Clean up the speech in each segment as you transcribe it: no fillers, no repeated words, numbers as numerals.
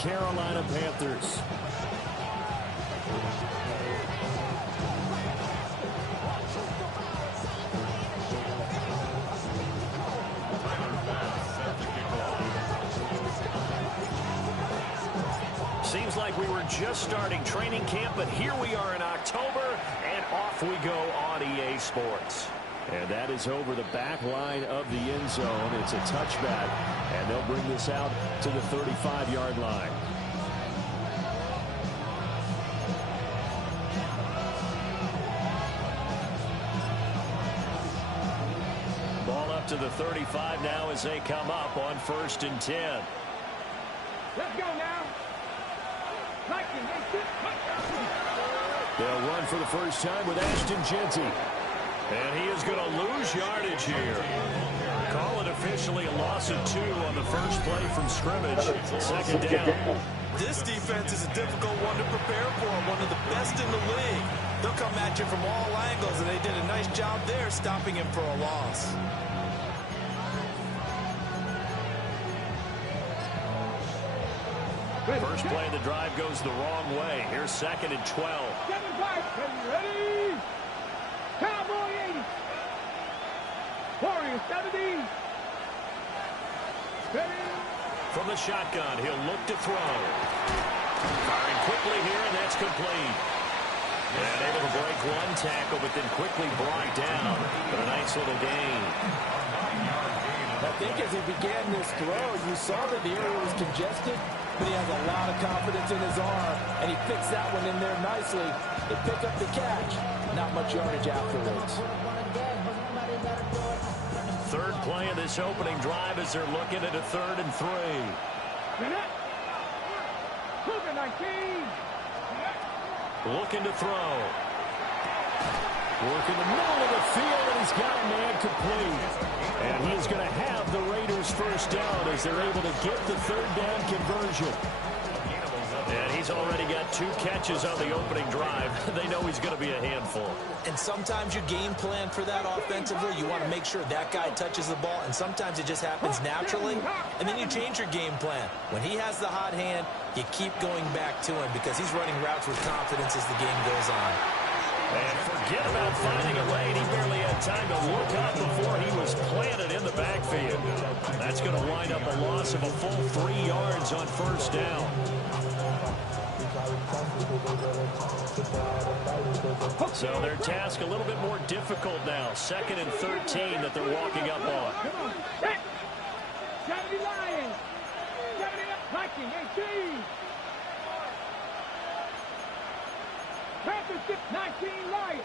Carolina Panthers. Seems like we were just starting training camp, but here we are in October, and off we go on EA Sports. And that is over the back line of the end zone. It's a touchback, and they'll bring this out to the 35-yard line. Ball up to the 35 now as they come up on 1st and 10. Let's go now. They'll run for the first time with Ashton Jeanty. And he is going to lose yardage here. Call it officially a loss of 2 on the first play from scrimmage. 2nd down. This defense is a difficult one to prepare for, one of the best in the league. They'll come at you from all angles, and they did a nice job there stopping him for a loss. First play of the drive goes the wrong way. Here's 2nd and 12. Ready? Cowboy 80. Warrior 70. Ready? From the shotgun, he'll look to throw. Firing quickly here, and that's complete. And able to break one tackle, but then quickly brought down. But a nice little gain. I think as he began this throw, you saw that the area was congested, but he has a lot of confidence in his arm, and he fixed that one in there nicely. They pick up the catch. Not much yardage afterwards. Third play of this opening drive as they're looking at a 3rd and 3. Looking to throw. Work in the middle of the field, and he's got a man complete. And he is going to have the Raiders first down as they're able to get the 3rd down conversion. And he's already got 2 catches on the opening drive. They know he's going to be a handful. And sometimes you game plan for that offensively. You want to make sure that guy touches the ball, and sometimes it just happens naturally. And then you change your game plan. When he has the hot hand, you keep going back to him because he's running routes with confidence as the game goes on. And forget about finding a lane. He barely had time to look up before he was planted in the backfield. That's going to wind up a loss of a full 3 yards on 1st down. So their task a little bit more difficult now. 2nd and 13 that they're walking up on. 70 Lions. 70 Viking 18. Panthers 19 Lions.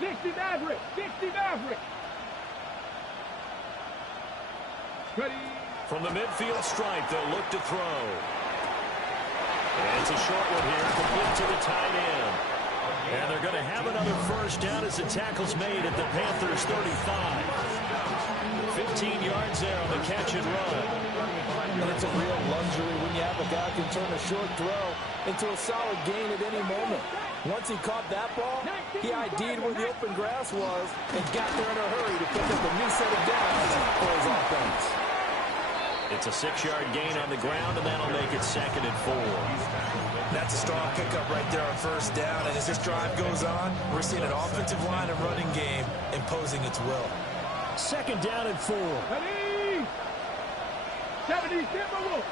60 Maverick. 60 Maverick. Ready. From the midfield stripe, they'll look to throw. And it's a short one here, complete to the tight end. And they're going to have another first down as the tackle's made at the Panthers' 35. 15 yards there on the catch and run. And it's a real luxury when you have a guy who can turn a short throw into a solid gain at any moment. Once he caught that ball, he ID'd where the open grass was and got there in a hurry to pick up a new set of downs for his offense. It's a 6-yard gain on the ground, and that'll make it 2nd and 4. That's a strong pickup right there on 1st down. And as this drive goes on, we're seeing an offensive line and running game imposing its will. 2nd down and 4. Ready. 70 Timberwolves.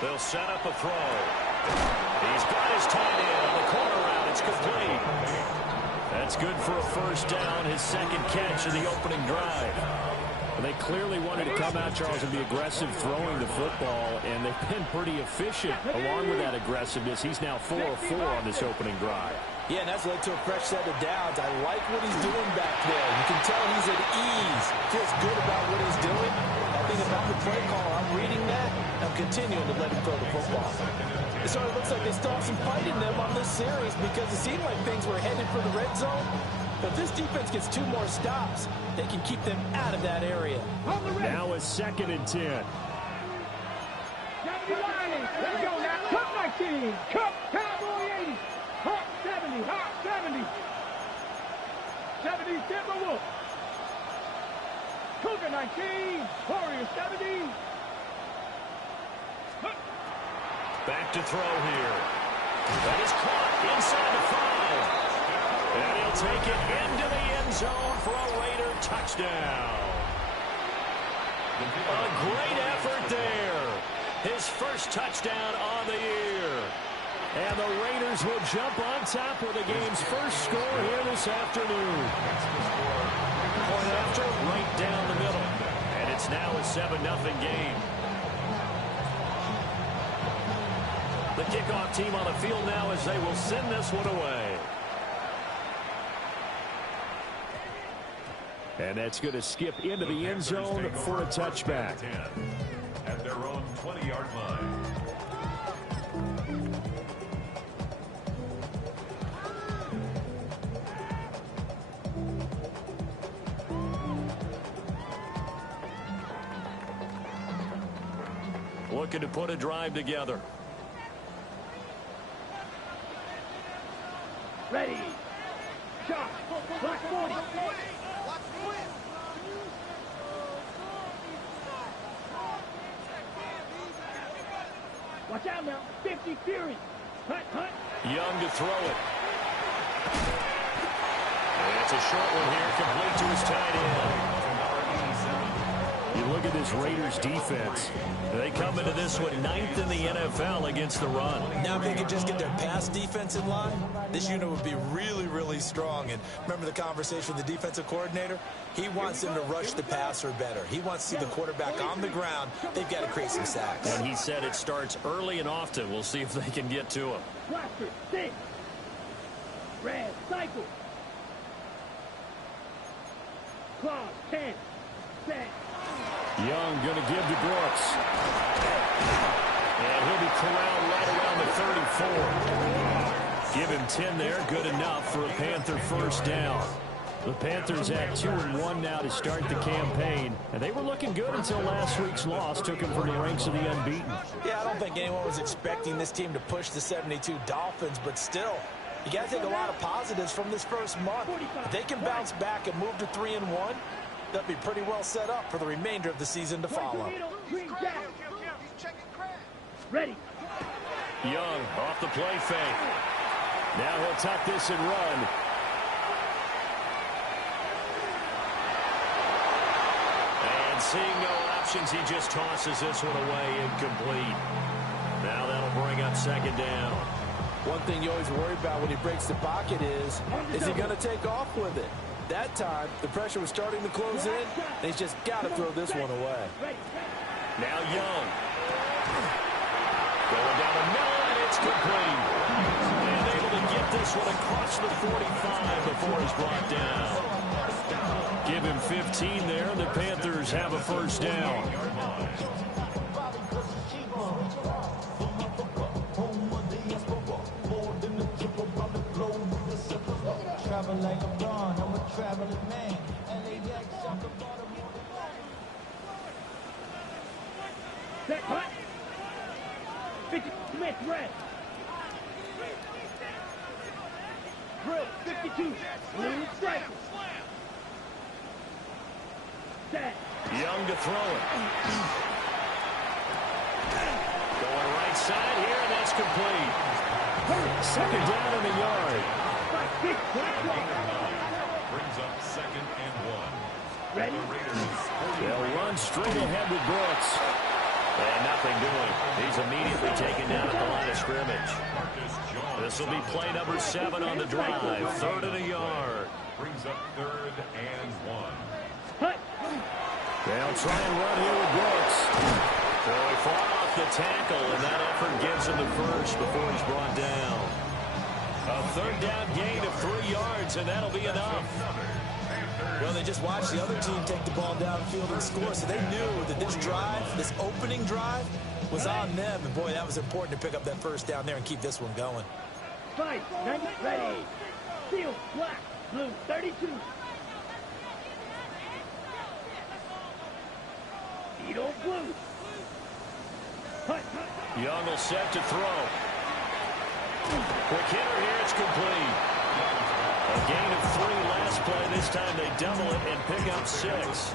They'll set up a throw. He's got his tight end on the corner route. It's complete. That's good for a first down, his 2nd catch of the opening drive. They clearly wanted to come out, Charles, and be aggressive throwing the football, and they've been pretty efficient along with that aggressiveness. He's now 4 of 4 on this opening drive. Yeah, and that's led to a fresh set of downs. I like what he's doing back there. You can tell he's at ease. Feels good about what he's doing. I think about the play call. I'm reading that. I'm continuing to let him throw the football. It sort of looks like they still have some fight in them on this series because it seemed like things were headed for the red zone. But if this defense gets 2 more stops, they can keep them out of that area. Now a 2nd and 10. Let's go now. Cup 19. Cup Cowboy 80. Hawk 70. Hawk 70. 70 Timberwolves. Cougar 19, Warrior 70. Back to throw here. That is caught inside the 5. And he'll take it into the end zone for a Raider touchdown. A great effort there. His first touchdown on the year. And the Raiders will jump on top with the game's first score here this afternoon. Point after, right down the middle. And it's now a 7-0 game. The kickoff team on the field now as they will send this one away. And that's going to skip into the end zone for a touchback. At their own 20-yard line. Looking to put a drive together. Ready. Shot. Black 40. Watch out now. 50 Fury. Hunt, hunt. Young to throw it. And it's a short one here, complete to his tight end. You look at this Raiders defense. They come into this one 9th in the NFL against the run. Now if they could just get their pass defense in line, this unit would be really, really strong. And remember the conversation with the defensive coordinator? He wants them to rush the passer better. He wants to see the quarterback on the ground. They've got to create some sacks. And he said it starts early and often. We'll see if they can get to him. Blaster 6. Red cycle. Claw 10. Set. Young going to give to Brooks. And he'll be corralled right around the 34. Give him 10 there. Good enough for a Panther first down. The Panthers at 2-1 now to start the campaign. And they were looking good until last week's loss took them from the ranks of the unbeaten. Yeah, I don't think anyone was expecting this team to push the 72 Dolphins, but still, you got to take a lot of positives from this first month. If they can bounce back and move to 3-1, they'll be pretty well set up for the remainder of the season to follow. Ready. Young off the play fake. Now he'll tuck this and run. And seeing no options, he just tosses this one away, incomplete. Now that'll bring up second down. One thing you always worry about when he breaks the pocket is he going to take off with it? That time, the pressure was starting to close in, and he's just got to throw this one away. Now Young. Going down the middle, and it's complete. And able to get this one across the 45 before he's brought down. Give him 15 there, and the Panthers have a first down. Like a blonde, I'm a traveling man. LAX on the bottom. Set hut. 50 Smith red. Drill 52. Blue striker. Set. Young to throw it. Going right side here, and that's complete. Second down in the yard. Brings up 2nd and 1. Ready? They'll run straight ahead with Brooks. And nothing doing. He's immediately taken down at the line of scrimmage. This will be play number 7 on the drive. 3rd and a yard. Brings up 3rd and 1. They'll try and run here with Brooks. So he fought off the tackle, and that effort gives him the first before he's brought down. A 3rd down gain of 3 yards, and that'll be enough. Well, they just watched the other team take the ball downfield and score, so they knew that this drive, this opening drive, was on them. And, boy, that was important to pick up that first down there and keep this one going. Fight, ready. Steel, black, blue, 32. Beetle, blue. Young will set to throw. Quick hitter here, it's complete. A gain of 3 last play. This time they double it and pick up 6.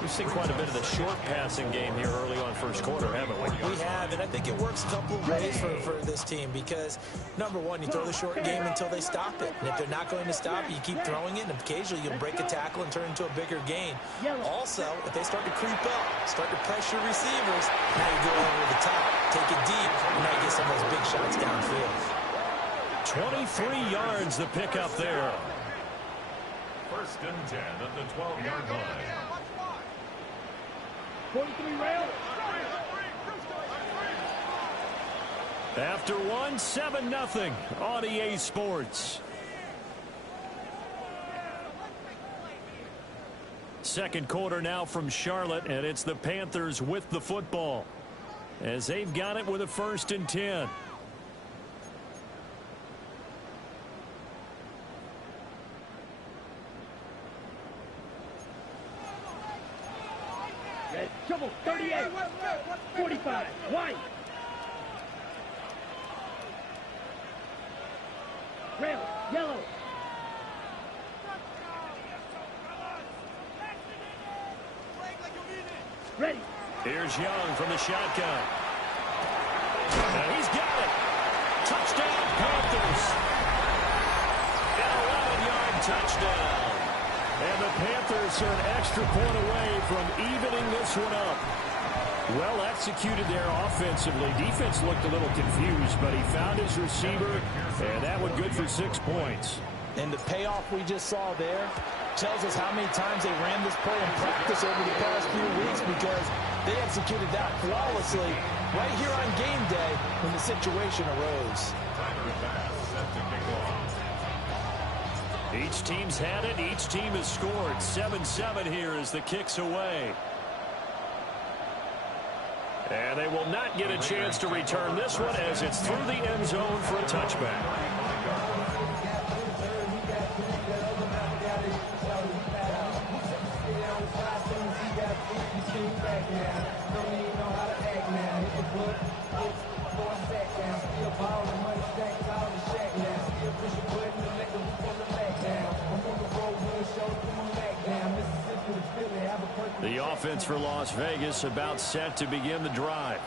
We've seen quite a bit of the short passing game here early on first quarter, haven't we? We have, and I think it works a couple of ways for this team because, number one, you throw the short game until they stop it. And if they're not going to stop it, you keep throwing it, and occasionally you'll break a tackle and turn into a bigger gain. Also, if they start to creep up, start to pressure receivers, now you go over the top, take it deep, and now you get some of those big shots downfield. 23 yards the pickup there. First and 10 at the 12-yard line. 43 rail. After one, 7-0 on EA Sports. Second quarter now from Charlotte, and it's the Panthers with the football as they've got it with a 1st and 10. Trouble, 38, 45, white. Rail, yellow. Ready. Here's Young from the shotgun. And he's got it. Touchdown, Panthers. An 11-yard touchdown. And the Panthers are an extra point away from evening this one up. Well executed there offensively. Defense looked a little confused, but he found his receiver, and that one good for 6 points. And the payoff we just saw there tells us how many times they ran this play in practice over the past few weeks because they executed that flawlessly right here on game day when the situation arose. Each team's had it. Each team has scored. 7-7 here as the kick's away. And they will not get a chance to return this one as it's through the end zone for a touchback. The offense for Las Vegas about set to begin the drive.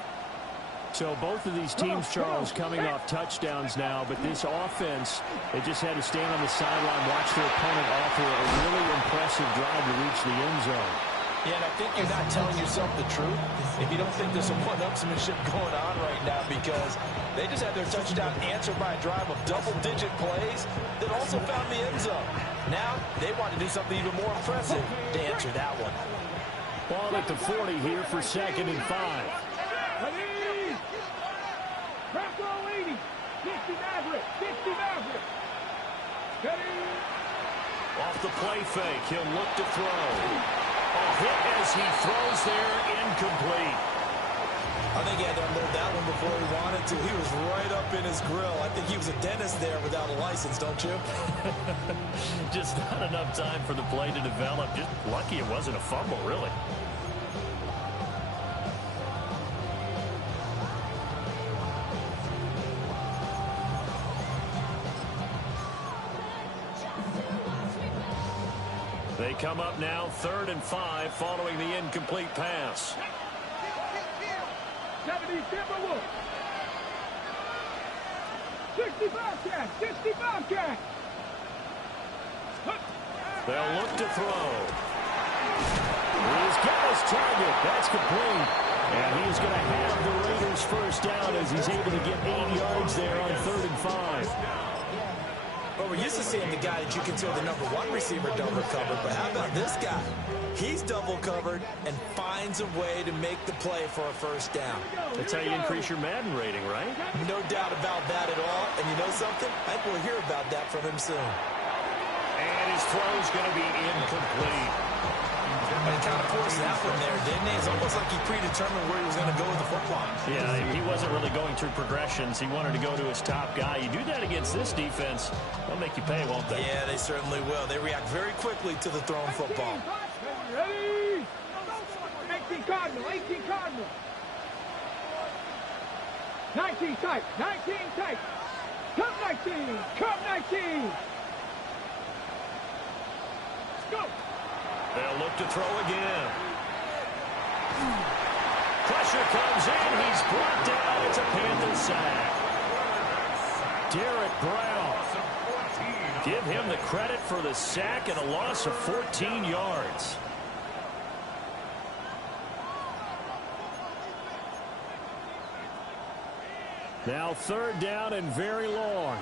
So both of these teams, Charles, coming off touchdowns now, but this offense, they just had to stand on the sideline, watch their opponent offer a really impressive drive to reach the end zone. Yeah, and I think you're not telling yourself the truth if you don't think there's some one-upsmanship going on right now because they just had their touchdown answered by a drive of double-digit plays that also found the end zone. Now they want to do something even more impressive to answer that one. Ball at the 40 here for 2nd and 5. Ready. Back row 80. 60 Maverick. 60 Maverick. Ready. Off the play fake, he'll look to throw. A hit as he throws there, incomplete. I think he had to unload that one before he wanted to. He was right up in his grill. I think he was a dentist there without a license, don't you? Just not enough time for the play to develop. Just lucky it wasn't a fumble, really. They come up now 3rd and 5 following the incomplete pass. 70 Timberwolves. 60 Bobcats. 60 Bobcats. They'll look to throw. He's got his target. That's complete. And he's going to have the Raiders first down as he's able to get 8 yards there on 3rd and 5. Well, we're used to seeing the guy that you consider the #1 receiver double covered, but how about this guy? He's double covered and finds a way to make the play for a first down. That's how you increase your Madden rating, right? No doubt about that at all. And you know something? I think we'll hear about that from him soon. And his throw's going to be incomplete. But he kind of forced that one there, didn't he? It's almost like he predetermined where he was going to go with the football. Yeah, he wasn't really going through progressions. He wanted to go to his top guy. You do that against this defense, they'll make you pay, won't they? Yeah, they certainly will. They react very quickly to the thrown football. Ready. 18 Cardinal. 18 Cardinal. 19 tight. 19 tight. Cup 19. Cup 19. Go. They'll look to throw again. Pressure comes in. He's brought down. It's a Panther sack. Derek Brown. Give him the credit for the sack and a loss of 14 yards. Now third down and very long.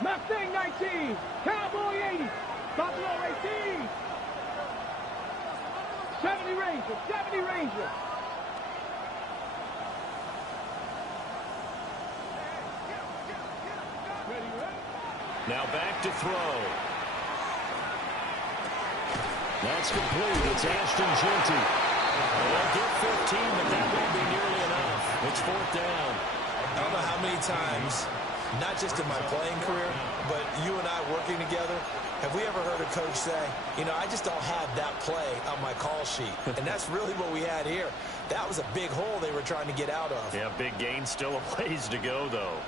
Mustang 19. Cowboy 80. Buffalo 18. 70 Ranger. 70 Ranger. Now back to throw. That's complete. It's Ashton Jeanty. They'll get 15, but that won't be nearly enough. It's fourth down. I don't know how many times, not just in my playing career, but you and I working together, have we ever heard a coach say, you know, I just don't have that play on my call sheet. And that's really what we had here. That was a big hole they were trying to get out of. Yeah, big gain, still a ways to go, though.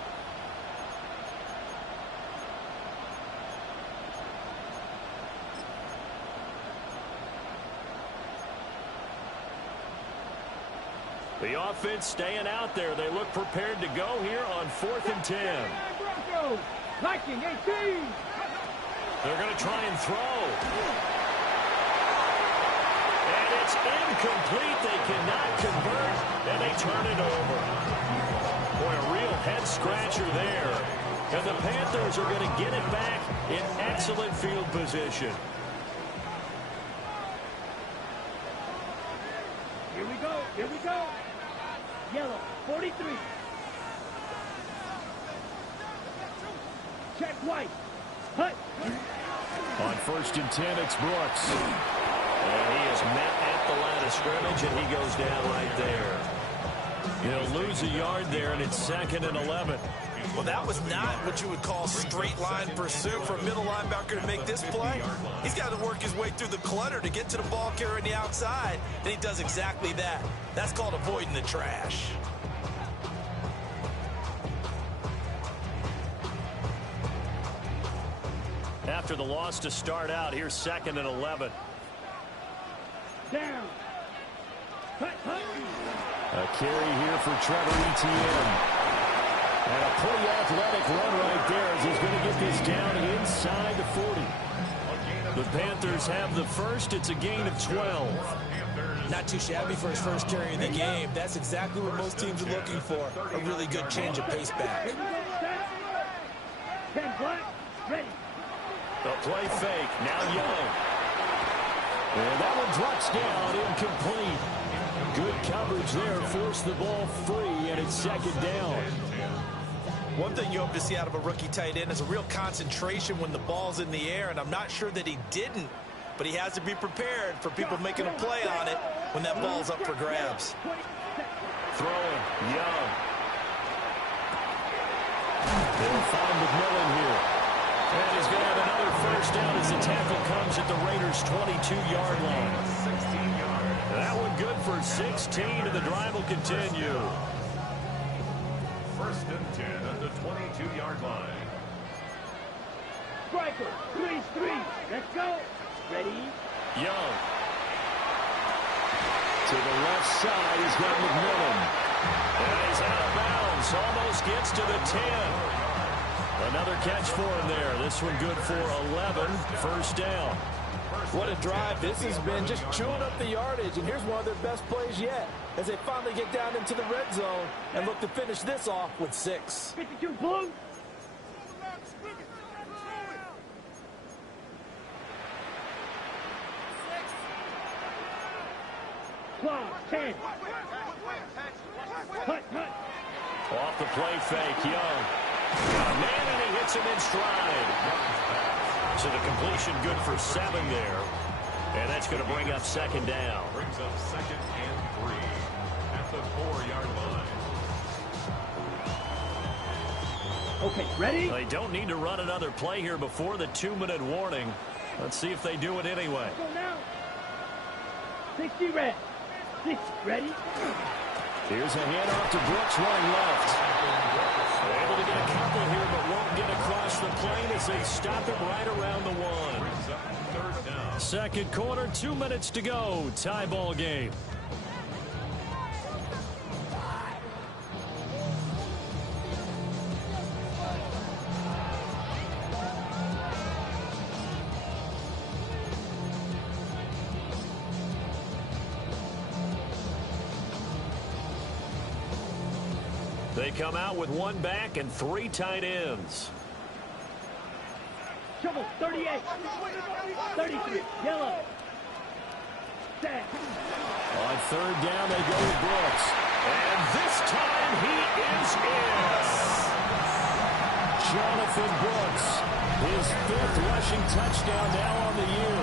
The offense staying out there. They look prepared to go here on 4th and 10. Broncos. Viking 18. They're going to try and throw. And it's incomplete. They cannot convert, and they turn it over. Boy, a real head-scratcher there. And the Panthers are going to get it back in excellent field position. Here we go. Here we go. Yellow, 43. Check white. Hut. On 1st and 10, it's Brooks. And he is met at the line of scrimmage, and he goes down right there. He'll lose a yard there, and it's 2nd and 11. Well, that was not what you would call straight line pursuit for a middle linebacker to make this play. He's got to work his way through the clutter to get to the ball carrier on the outside, and he does exactly that. That's called avoiding the trash. After the loss to start out, here's 2nd and 11. Down. Hut, hut. A carry here for Trevor Etienne. And a pretty athletic run right there as he's going to get this down inside the 40. The Panthers have the first. It's a gain of 12. Not too shabby for his first carry of the game. That's exactly what most teams are looking for. A really good change of pace back. 10 black. Ready. The play fake. Now Young. And that one drops down incomplete. Good coverage there. Forced the ball free, and it's 2nd down. One thing you hope to see out of a rookie tight end is a real concentration when the ball's in the air, and I'm not sure that he didn't, but he has to be prepared for people making a play on it when that ball's up for grabs. Throwing, Young. They'll find McMillan here. And he's going to have another first down as the tackle comes at the Raiders' 22-yard line. 16 yards. That one good for 16, and the drive will continue. 1st and 10 at the 22-yard line. Striker. 3-3. Let's go. Ready. Young. To the left side, he's got McMillan. And he's out of bounds. Almost gets to the 10. Another catch for him there. This one good for 11. First down. What a drive this has been, just chewing up the yardage, and here's one of their best plays yet as they finally get down into the red zone and look to finish this off with 6. 52 blue. Claw, 10. Hut, hut. Off the play fake, Young. Got a man, and he hits him in stride. So the completion good for 7 there. And that's going to bring up 2nd down. Brings up 2nd and 3 at the 4-yard line. Okay, ready? They don't need to run another play here before the 2-minute warning. Let's see if they do it anyway. Go now. 60 red. 6 ready. Here's a handoff to Brooks running left. Able to get a couple here, but won't get across the plane as they stop it right around the one. Third down. Second quarter, 2 minutes to go. Tie ball game. They come out with one back and 3 tight ends. Shovel, 38. 33. Yellow. Set. On third down, they go with Brooks. And this time he is in. Jonathan Brooks, his 5th rushing touchdown now on the year.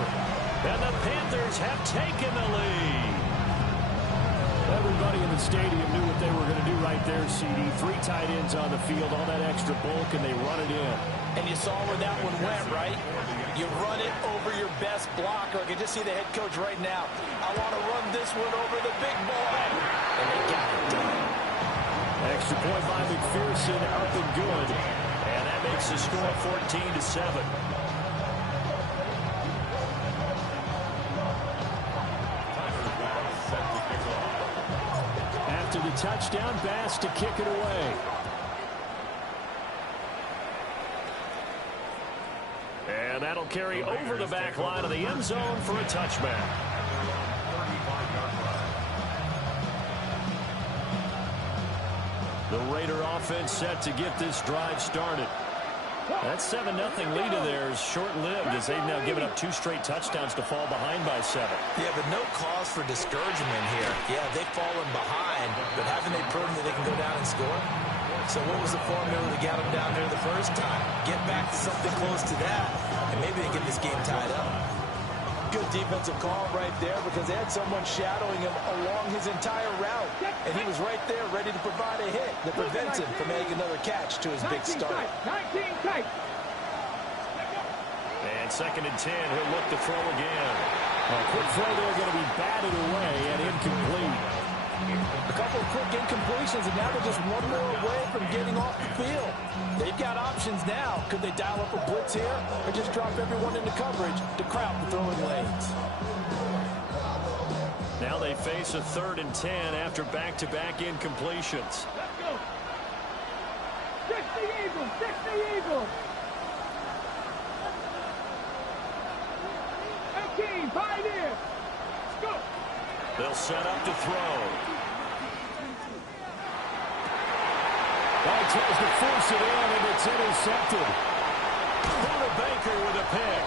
And the Panthers have taken the lead. Everybody in the stadium knew what they were going to do right there, CD. 3 tight ends on the field, all that extra bulk, and they run it in. And you saw where that one went, right? You run it over your best blocker. I can just see the head coach right now. I want to run this one over the big boy. And they got it done. Extra point by McPherson, up and good. And that makes the score 14-7. After the touchdown, Bass to kick it away. And that'll carry over the back line of the end zone for a touchback. The Raider offense set to get this drive started. That 7-0 lead of theirs short-lived as they've now given up 2 straight touchdowns to fall behind by 7. Yeah, but no cause for discouragement here. Yeah, they've fallen behind, but haven't they proven that they can go down and score? So what was the formula to get them down there the first time? Get back to something close to that, and maybe they get this game tied up. Good defensive call right there because they had someone shadowing him along his entire route. And he was right there ready to provide a hit that prevents him from making another catch to his big start. 19 tight. And 2nd and 10, he'll look to throw again. A quick throw there going to be batted away and incomplete. A couple of quick incompletions, and now they're just one more away from getting off the field. They've got options now. Could they dial up a blitz here or just drop everyone into coverage to crowd the throwing lanes? Now they face a 3rd and 10 after back-to-back incompletions. Let's go. 60 Eagles. 60 Eagles. 18. Pioneer. Let's go. They'll set up to throw. He tries to force it in, and it's intercepted. Buda Baker with a pick.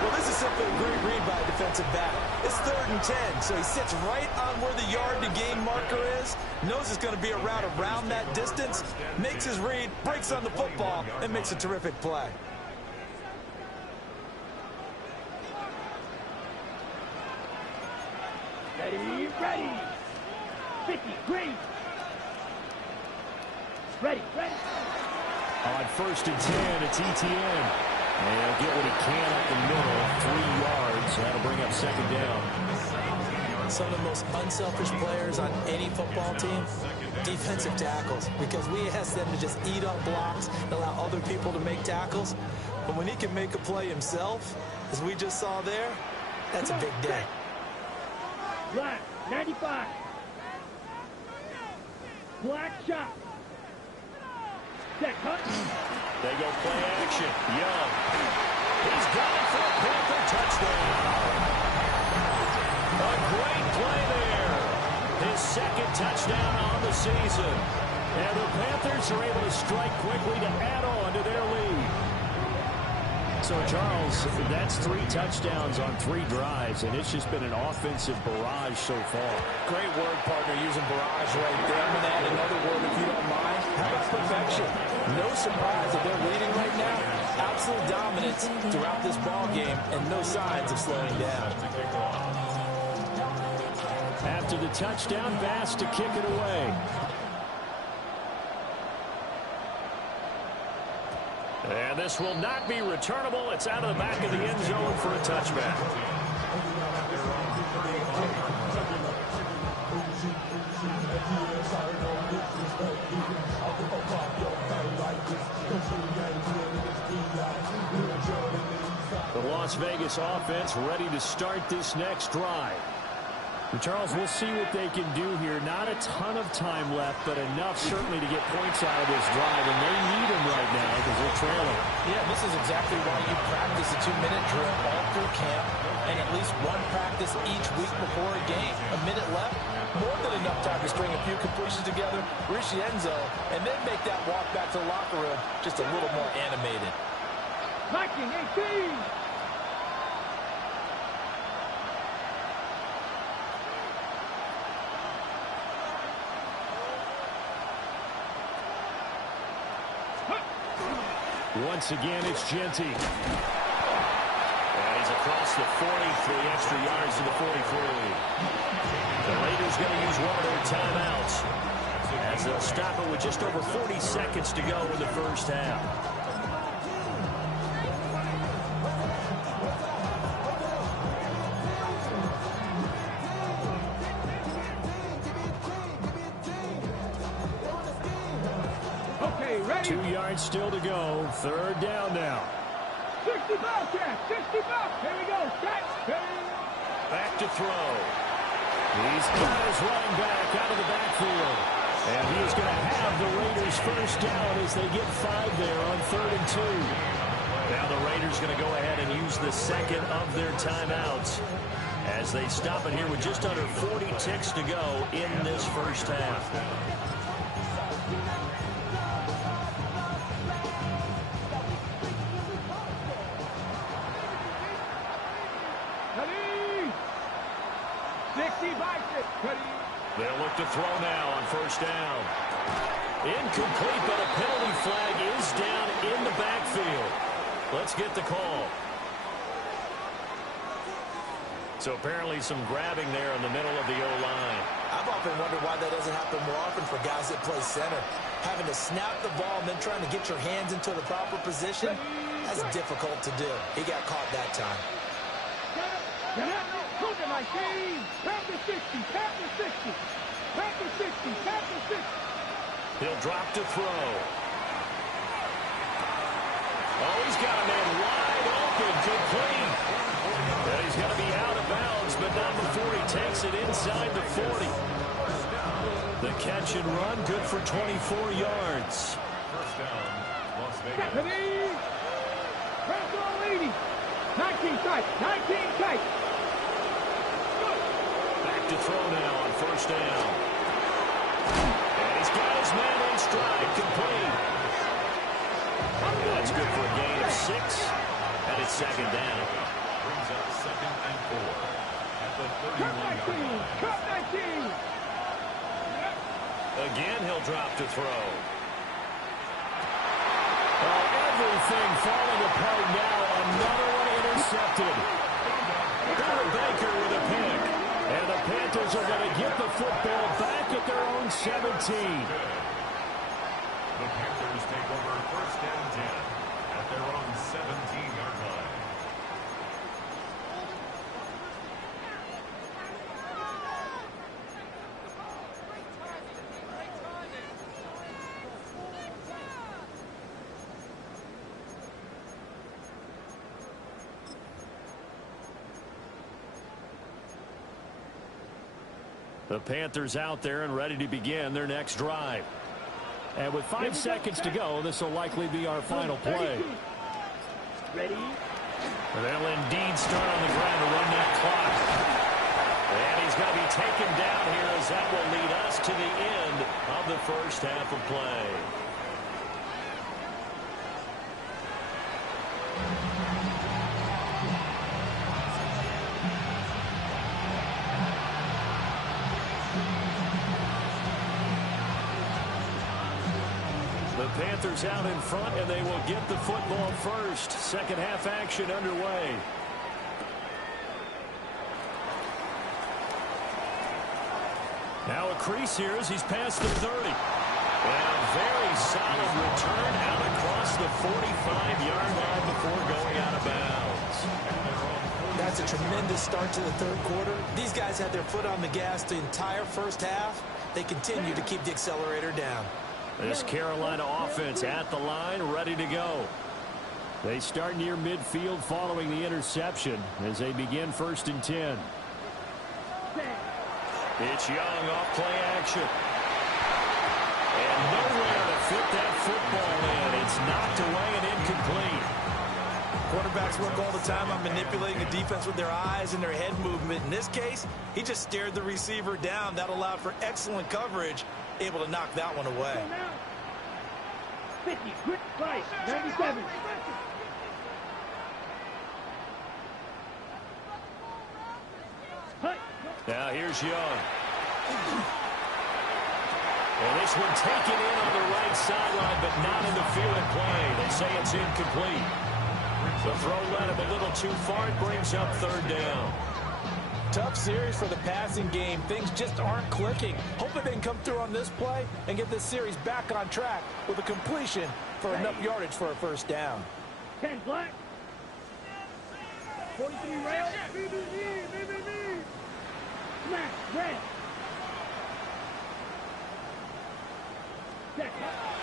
Well, this is simply a great read by a defensive back. It's 3rd and 10, so he sits right on where the yard-to-gain marker is, knows it's going to be a route around that distance, makes his read, breaks on the football, and makes a terrific play. Ready, ready. 50, green. Ready, ready. On 1st and 10, it's ETN. And he'll get what he can up the middle, 3 yards. That'll bring up 2nd down. Some of the most unselfish players on any football team, defensive tackles, because we ask them to just eat up blocks and allow other people to make tackles. But when he can make a play himself, as we just saw there, that's a big day. Black, 95. Black shot. Set, cut. They go play action. Young. He's got it for a Panther touchdown. A great play there. His 2nd touchdown on the season. And the Panthers are able to strike quickly to add on to their lead. So, Charles, that's 3 touchdowns on 3 drives, and it's just been an offensive barrage so far. Great word, partner, using barrage right there. I'm going to add another word, if you don't mind. How about perfection? No surprise that they're leading right now. Absolute dominance throughout this ball game, and no signs of slowing down. After the touchdown, Bass to kick it away. And this will not be returnable. It's out of the back of the end zone for a touchback. Las Vegas offense ready to start this next drive. And Charles, we'll see what they can do here. Not a ton of time left, but enough certainly to get points out of this drive, and they need them right now because they're trailing. Yeah, this is exactly why you practice a 2-minute drill all through camp and at least one practice each week before a game. A minute left, more than enough time to string a few completions together, reach the end zone, and then make that walk back to the locker room just a little more animated. Viking 18. Once again, it's Genty. And he's across the 40 for the extra yards to the 43. The Raiders going to use one of their timeouts as they'll stop it with just over 40 seconds to go in the first half. Okay, ready? 2 yards still to go. Third down now. 60 Bobcats, 60 Bobcats. Here we go. Set. Back to throw. He's got his running back out of the backfield. And he is going to have the Raiders first down as they get 5 there on 3rd and 2. Now the Raiders going to go ahead and use the second of their timeouts as they stop it here with just under 40 ticks to go in this first half. They'll look to throw now on first down. Incomplete, but a penalty flag is down in the backfield. Let's get the call. So apparently some grabbing there in the middle of the O-line. I've often wondered why that doesn't happen more often for guys that play center. Having to snap the ball and then trying to get your hands into the proper position, that's difficult to do. He got caught that time. Look at my team. Tap the 60, tap the 60. Tap the 60, tap the 60. He'll drop to throw. Oh, he's got a man wide open, complete. And he's going to be out of bounds, but not before he takes it inside the 40. The catch and run, good for 24 yards. First down, Las Vegas. Stephanie. Press all 80. 19 tight, 19 tight. To throw now on first down. And he's got his man in stride, complete. That's good for a gain of 6, and it's second down. Brings up 2nd and 4 at the 31-yard line. Cut 19. Again, he'll drop to throw. Oh, everything falling apart now. Another one intercepted. Billy Baker with a pick. And the Panthers are going to get the football back at their own 17. The Panthers take over 1st and 10 at their own 17-yard line. The Panthers out there and ready to begin their next drive. And with 5 seconds to go, this will likely be our final play. Ready? They'll indeed start on the ground to run that clock. And he's going to be taken down here as that will lead us to the end of the first half of play. The Panthers out in front, and they will get the football first. Second half action underway. Now a crease here as he's past the 30. And a very solid return out across the 45-yard line before going out of bounds. That's a tremendous start to the third quarter. These guys had their foot on the gas the entire first half. They continue to keep the accelerator down. This Carolina offense at the line, ready to go. They start near midfield following the interception as they begin 1st and 10. It's Young off play action. And nowhere to fit that football in. It's knocked away and incomplete. Quarterbacks work all the time on manipulating the defense with their eyes and their head movement. In this case, he just stared the receiver down. That allowed for excellent coverage, able to knock that one away. 50, quick slice, 97. Now here's Young. And this one taken in on the right sideline, but not in the field of play. They say it's incomplete. The throw led him a little too far. It brings up 3rd down. Tough series for the passing game. Things just aren't clicking. Hoping they can come through on this play and get this series back on track with a completion for enough yardage for a 1st down. 10 black. 43 rail. Smash, red.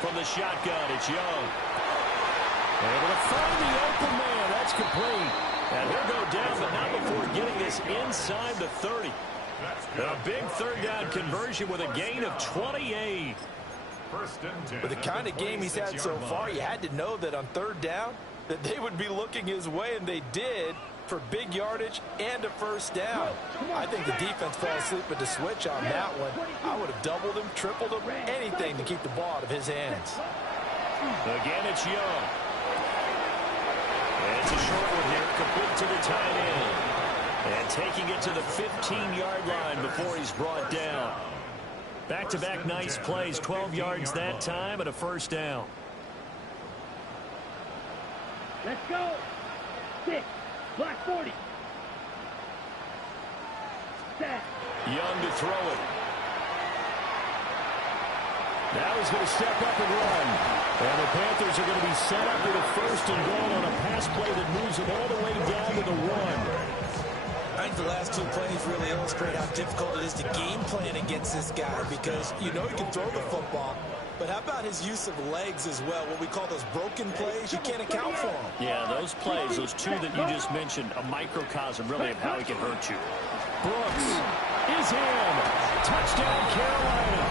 From the shotgun, it's Young. Able to find the open man. That's complete. And he'll go down, but not before getting this inside the 30. A big 3rd down conversion with a gain of 28. 1st and 10. With the kind of game he's had so far, you had to know that on 3rd down that they would be looking his way, and they did, for big yardage and a 1st down. I think the defense fell asleep at the switch on that one. I would have doubled him, tripled him, anything to keep the ball out of his hands. Again, it's Young. And it's a short one here, complete to the tight end. And taking it to the 15-yard line before he's brought down. Back-to-back nice plays, 12 yards that time and a 1st down. Let's go. 6, black 40. Set. Young to throw it. Now he's going to step up and run. And the Panthers are going to be set up with a 1st and goal on a pass play that moves them all the way down to the 1. I think the last 2 plays really illustrate how difficult it is to game plan against this guy, because you know he can throw the football, but how about his use of legs as well? What we call those broken plays, you can't account for them. Yeah, those plays, those 2 that you just mentioned, a microcosm really of how he can hurt you. Brooks is in. Touchdown, Carolina.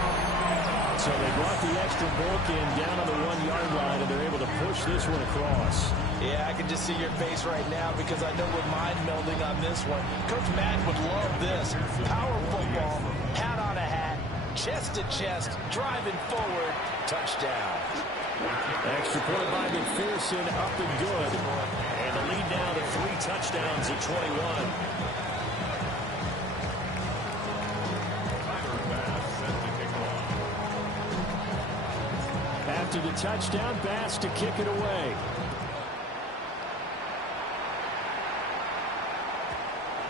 So they brought the extra book in down on the 1-yard line, and they're able to push this one across. Yeah, I can just see your face right now because I know we're mind melding on this one. Coach Madden would love this. Power football, hat on a hat, chest to chest, driving forward, touchdown. Extra point by McPherson, up and good. And the lead now to 3 touchdowns at 21. After the touchdown, Bass to kick it away.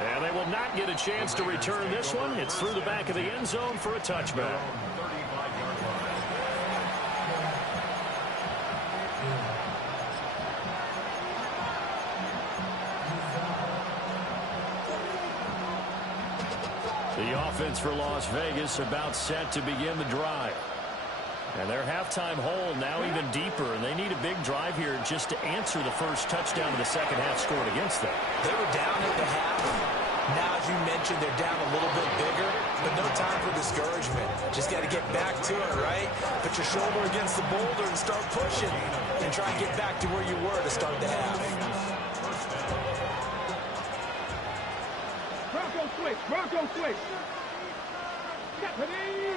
And they will not get a chance to return this one. It's through the back of the end zone for a touchback. The offense for Las Vegas about set to begin the drive. And their halftime hole now even deeper, and they need a big drive here just to answer the first touchdown of the second half scored against them. They were down at the half. Now, as you mentioned, they're down a little bit bigger, but no time for discouragement. Just got to get back to it, right? Put your shoulder against the boulder and start pushing, and try and get back to where you were to start the half. Bronco switch, Bronco switch. Stephanie.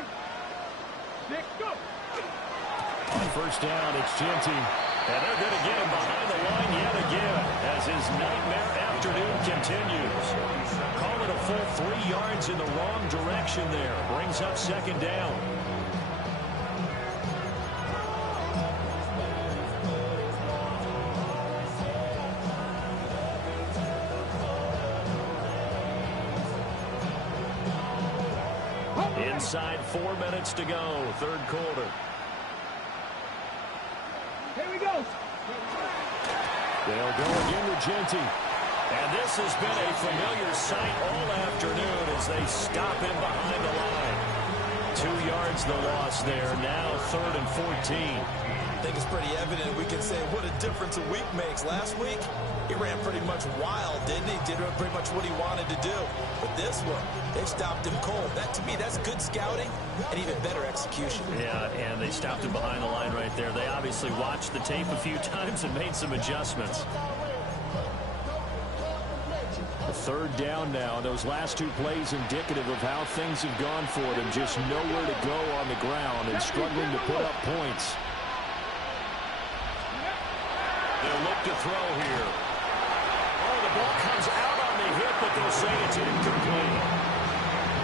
6, go. On 1st down, it's Genty. And they're going to get him behind the line yet again as his nightmare afternoon continues. Call it a full 3 yards in the wrong direction there. Brings up 2nd down. Inside 4 minutes to go, 3rd quarter. Here we go. They'll go again to Genty. And this has been a familiar sight all afternoon as they stop him behind the line. 2 yards the loss there. Now 3rd and 14. think it's pretty evident. We can say what a difference a week makes. Last week, he ran pretty much wild, didn't he? Did pretty much what he wanted to do. But this one, they stopped him cold. That, to me, that's good scouting and even better execution. Yeah, and they stopped him behind the line right there. They obviously watched the tape a few times and made some adjustments. Third down now. Those last two plays indicative of how things have gone for them. Just nowhere to go on the ground and struggling to put up points. They'll look to throw here. Oh, the ball comes out on the hit, but they'll say it's incomplete.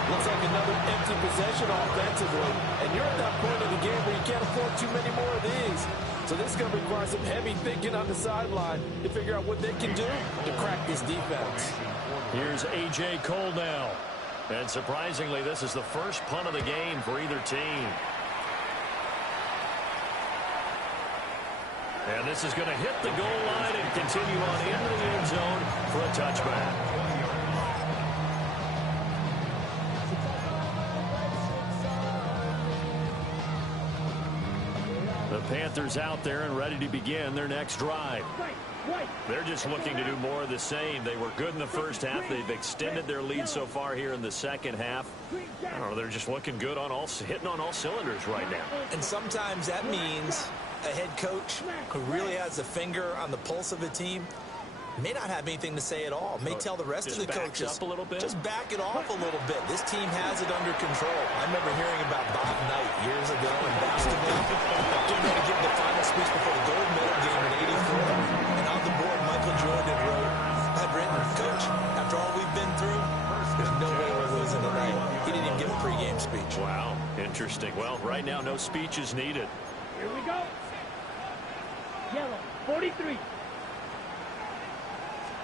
Looks like another empty possession offensively. And you're at that point of the game where you can't afford too many more of these. So this is going to require some heavy thinking on the sideline to figure out what they can do to crack this defense. Here's A.J. Cole now. And surprisingly, this is the first punt of the game for either team. And this is going to hit the goal line and continue on into the end zone for a touchback. The Panthers out there and ready to begin their next drive. They're just looking to do more of the same. They were good in the first half. They've extended their lead so far here in the second half. I don't know, they're just looking good on hitting on all cylinders right now. And sometimes that means a head coach who really has a finger on the pulse of a team may not have anything to say at all. May tell the rest of the coaches, up a little bit. Just back it off a little bit. This team has it under control. I remember hearing about Bob Knight years ago in basketball. Getting ready to give the final speech before the gold medal game in '84. And on the board, Michael Jordan had written, "Coach, after all we've been through, there's no way we're losing tonight." He didn't even give a pregame speech. Wow, interesting. Well, right now, no speech is needed. Here we go. Yellow, 43.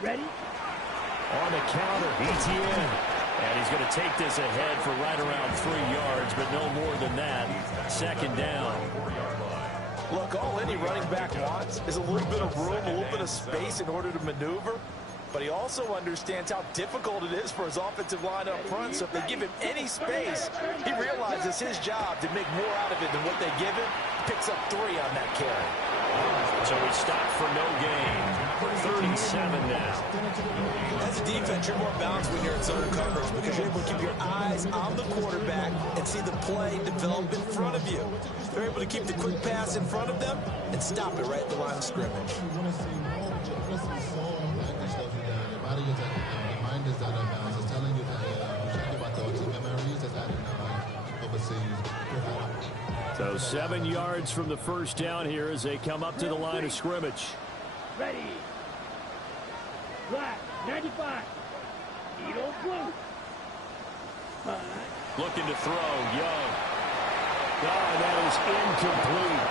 Ready? On the counter, ETN. And he's going to take this ahead for right around 3 yards, but no more than that. Second down. Look, all any running back wants is a little bit of room, a little bit of space in order to maneuver. But he also understands how difficult it is for his offensive line up front. So if they give him any space, he realizes his job to make more out of it than what they give him. Picks up 3 on that carry. So we stop for no gain. 37 now. As a defense, you're more balanced when you're in zone coverage because you're able to keep your eyes on the quarterback and see the play develop in front of you. They're able to keep the quick pass in front of them and stop it right at the line of scrimmage. So 7 yards from the first down here as they come up to the line of scrimmage. Ready. Black, 95. Eagle blue. Looking to throw, Young. Oh, and that is incomplete.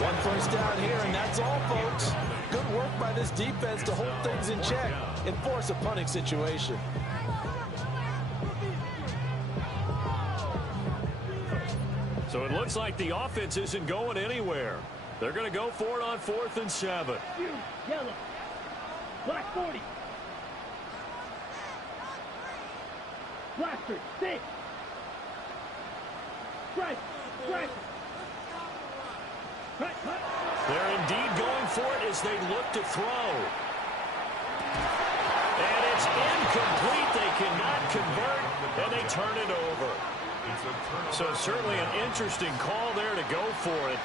One first down here, and that's all, folks. Good work by this defense to hold things in check and force a punting situation. So it looks like the offense isn't going anywhere. They're going to go for it on 4th and 7. Yellow. Black 40. Blaster 6. Stripe. Stripe. Cut. They're indeed going for it as they look to throw. And it's incomplete. They cannot convert, and they turn it over. So certainly an interesting call there to go for it.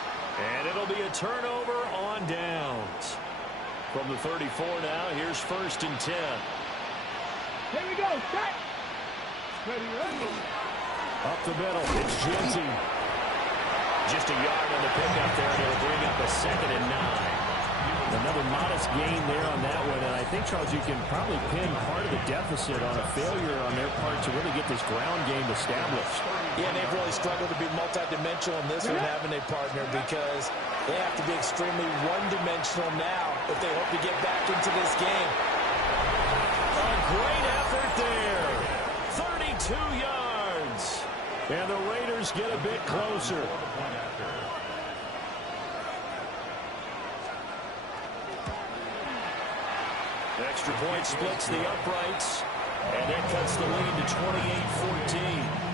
And it'll be a turnover on downs. From the 34 now, here's 1st and 10. Here we go. Set. Ready. Up the middle, it's Jensen. Just a yard on the pickup there, and it'll bring up a 2nd and 9. Another modest gain there on that one, and I think, Charles, you can probably pin part of the deficit on a failure on their part to really get this ground game established. Yeah, and they've really struggled to be multidimensional in this one, having a partner, because they have to be extremely one-dimensional now if they hope to get back into this game. A great effort there. 32 yards. And the Raiders get a bit closer. Extra point splits the uprights, and that cuts the lead to 28-14.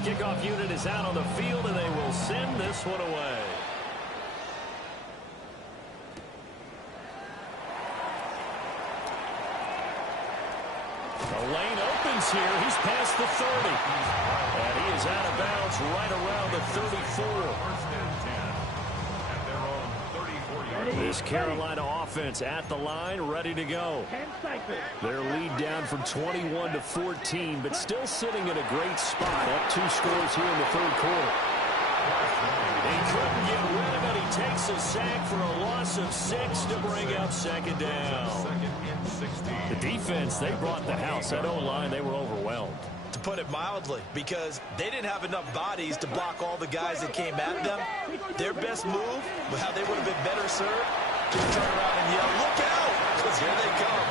kickoff unit is out on the field, and they will send this one away. The lane opens here. He's past the 30. And he is out of bounds right around the 34. First and 10 at their own 34-yard line. This Carolina offense at the line, ready to go. Their lead down from 21 to 14, but still sitting in a great spot. Up 2 scores here in the third quarter. He couldn't get rid of it. He takes a sack for a loss of 6 to bring up second down. Second and 16. The defense, they brought the house. That O-line, they were overwhelmed. To put it mildly, because they didn't have enough bodies to block all the guys that came at them. Their best move, how they would have been better served, just turn around and yell, "Look out!" Because here they come.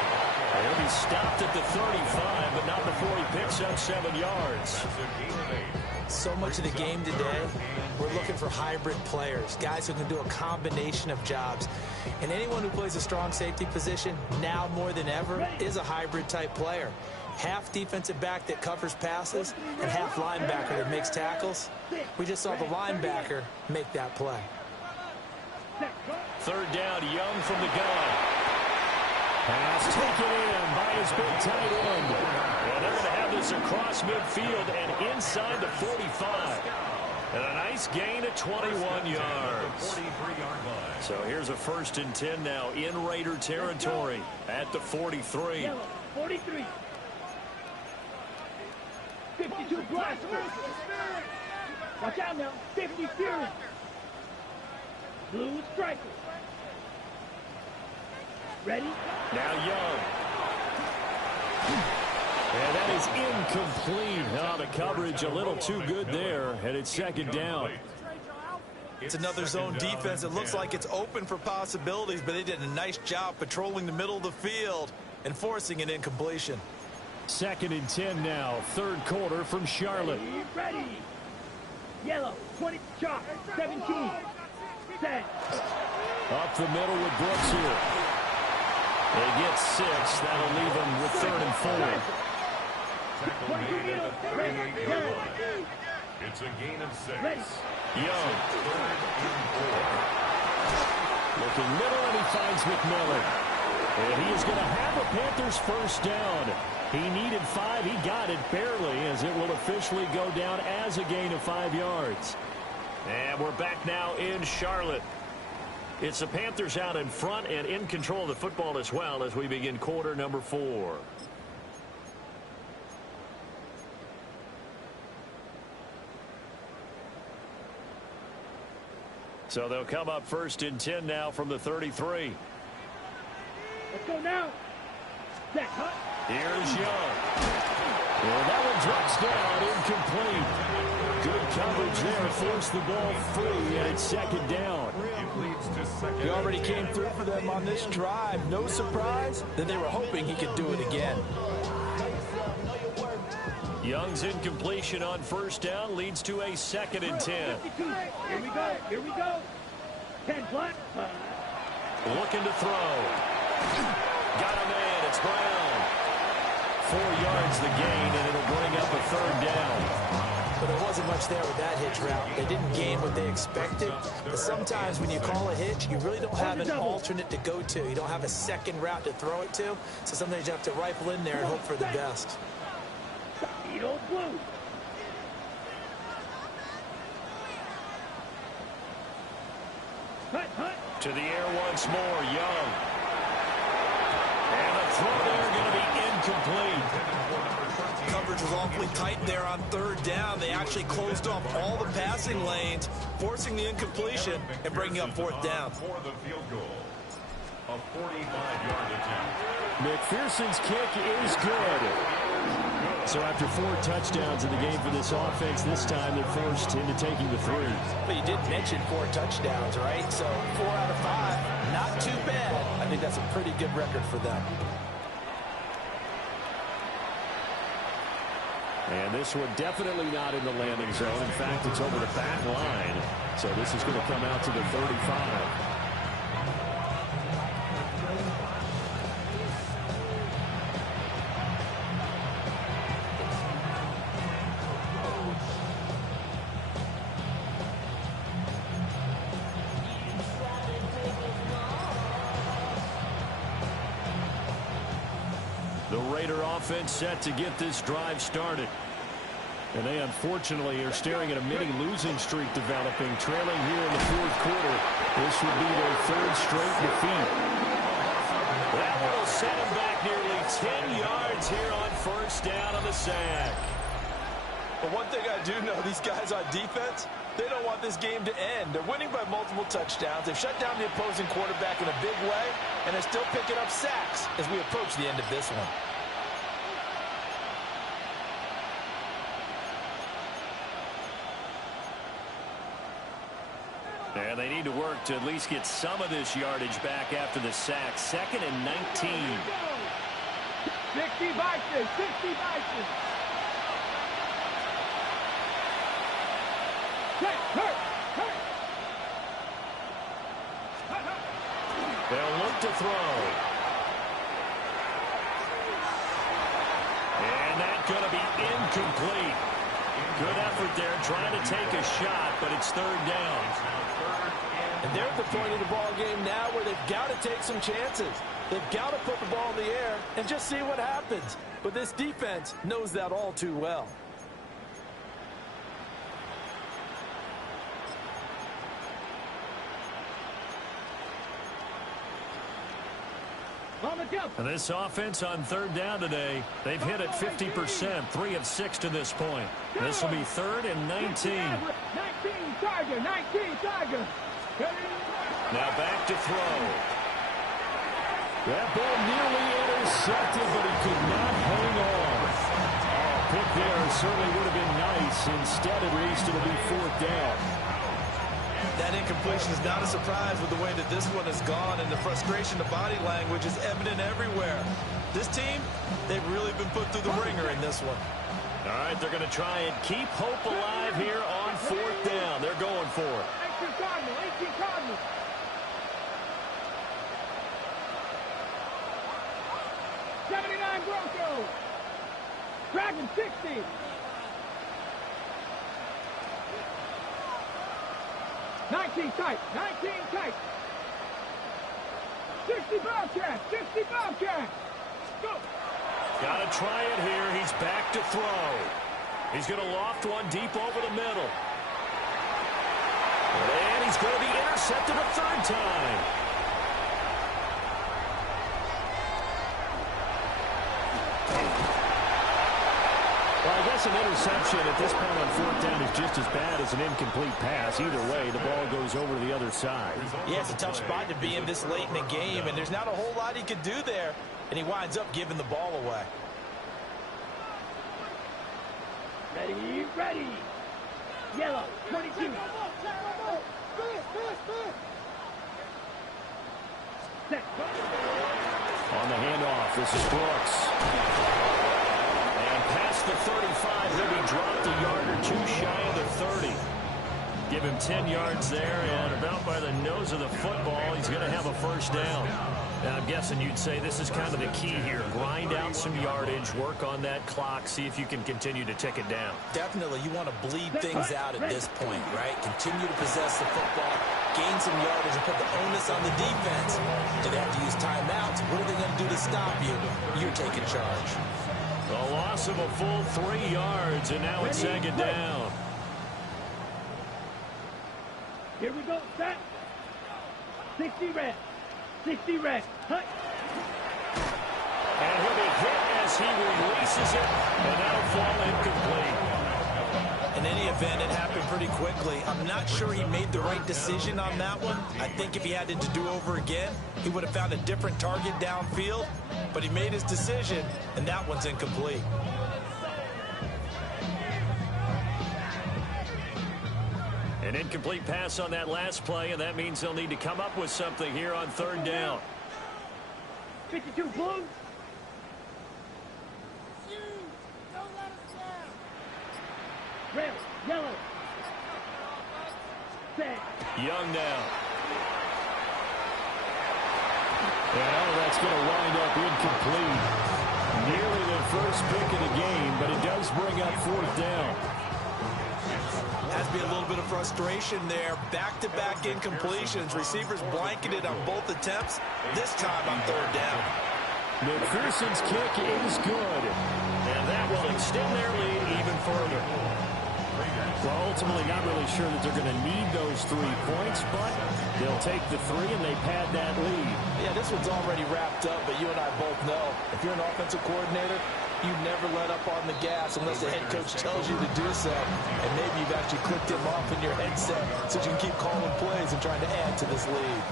He'll be stopped at the 35, but not before he picks up 7 yards. So much of the game today, we're looking for hybrid players, guys who can do a combination of jobs. And anyone who plays a strong safety position, now more than ever, is a hybrid type player. Half defensive back that covers passes and half linebacker that makes tackles. We just saw the linebacker make that play. Third down, Young from the gun. Pass taken in by his big tight end. And they're going to have this across midfield and inside the 45. And a nice gain of 21 yards. 43-yard line. So here's a 1st and 10 now in Raider territory at the 43. Yellow, 43. 52 blaster. Watch out now. 50 Fury. Blue striker. Ready? Now Young. And that is incomplete. Oh, the coverage a little too good there. And it's second down. It's another zone defense. It looks like it's open for possibilities, but they did a nice job patrolling the middle of the field and forcing an incompletion. 2nd and 10 now. Third quarter from Charlotte. Ready. Yellow, 20 shot, 17. Set. Up the middle with Brooks here. They get 6. That'll leave them with 3rd and 4. Tackle made at the 38-yard line. It's a gain of 6. Young. 3rd and 4. Looking middle, and he finds McMillan. And he is going to have a Panthers first down. He needed 5. He got it barely, as it will officially go down as a gain of 5 yards. And we're back now in Charlotte. It's the Panthers out in front and in control of the football as well as we begin quarter number 4. So they'll come up 1st and 10 now from the 33. Let's go now. Set, cut. Here's Young. And that one drops down, incomplete. Good coverage there, forced the ball free, and it's second down. It leads to second. He already came through for them on this drive. No surprise that they were hoping he could do it again. Young's incompletion on first down leads to a 2nd and 10. 52. Here we go. Here we go. 10 black. Looking to throw. Got a man. It's Brown. 4 yards the gain, and it'll bring up a 3rd down. But there wasn't much there with that hitch route. They didn't gain what they expected. But sometimes when you call a hitch, you really don't have an alternate to go to. You don't have a second route to throw it to. So sometimes you have to rifle in there and hope for the best. Torpedo blue. To the air once more, Young. And the throw there going to be incomplete. Coverage was awfully tight there on 3rd down. They actually closed off all the passing lanes, forcing the incompletion and bringing up 4th down. For the field goal. A 45-yard attempt. McPherson's kick is good. So after 4 touchdowns in the game for this offense, this time they're forced into taking the 3. But you did mention 4 touchdowns, right? So 4 out of 5, not too bad. I think that's a pretty good record for them. And this one definitely not in the landing zone. In fact, it's over the back line. So this is going to come out to the 35. The Raider offense set to get this drive started. And they unfortunately are staring at a mini losing streak developing, trailing here in the fourth quarter. This would be their third straight defeat. That will set him back nearly 10 yards here on first down on the sack. But one thing I do know, these guys on defense, they don't want this game to end. They're winning by multiple touchdowns. They've shut down the opposing quarterback in a big way, and they're still picking up sacks as we approach the end of this one. And they need to work to at least get some of this yardage back after the sack. 2nd and 19. 60 Vikings, 60 Vikings. Hurt. They'll look to throw. And that's going to be incomplete. Good effort there, trying to take a shot, but it's third down. And they're at the point of the ball game now where they've got to take some chances. They've got to put the ball in the air and just see what happens. But this defense knows that all too well. And this offense on third down today, they've hit it 50%, 3 of 6 to this point. This will be 3rd and 19. 19 Tiger. Now back to throw. That ball nearly intercepted, but he could not hang on. Pick there certainly would have been nice. Instead, at least, it'll be 4th down. That incompletion is not a surprise with the way that this one has gone, and the frustration, the body language is evident everywhere. This team, they've really been put through the ringer in this one. All right, they're going to try and keep hope alive here on 4th down. They're going for it. 18 Cardinals. 79 Broncos. Dragon 60. 19 tight. 60 Bobcats. Go. Got to try it here. He's back to throw. He's going to loft one deep over the middle. And he's going to be intercepted a third time. Well, I guess an interception at this point on 4th down is just as bad as an incomplete pass. Either way, the ball goes over to the other side. Yeah, it's a tough spot to be in this late in the game, and there's not a whole lot he could do there, and he winds up giving the ball away. Ready. Yellow, 22. Set. On the handoff, this is Brooks. And past the 35, he'll be dropped a yard or two shy of the 30. Give him 10 yards there, and about by the nose of the football, he's going to have a first down. And I'm guessing you'd say this is kind of the key here. Grind out some yardage, work on that clock, see if you can continue to tick it down. Definitely, you want to bleed things out at this point, right? Continue to possess the football, gain some yardage, and put the onus on the defense. Do they have to use timeouts? What are they going to do to stop you? You're taking charge. A loss of a full 3 yards, and now it's 2nd down. Here we go, set. 60 red. Hut. And he'll be hit as he releases it, and that'll fall incomplete. In any event, it happened pretty quickly. I'm not sure he made the right decision on that one. I think if he had it to do over again, he would have found a different target downfield. But he made his decision, and that one's incomplete. An incomplete pass on that last play, and that means they'll need to come up with something here on 3rd down. 52 Blues. Red, yellow. Set. Young now. Well, that's going to wind up incomplete. Nearly the first pick of the game, but it does bring up 4th down. Has to be a little bit of frustration there. Back-to-back incompletions. Receivers blanketed on both attempts. This time on 3rd down. McPherson's kick is good. And that will extend their lead even further. Well, ultimately not really sure that they're going to need those 3 points, but they'll take the 3 and they pad that lead. Yeah, this one's already wrapped up, but you and I both know if you're an offensive coordinator, you never let up on the gas unless the head coach tells you to do so. And maybe you've actually clicked him off in your headset so you can keep calling plays and trying to add to this lead.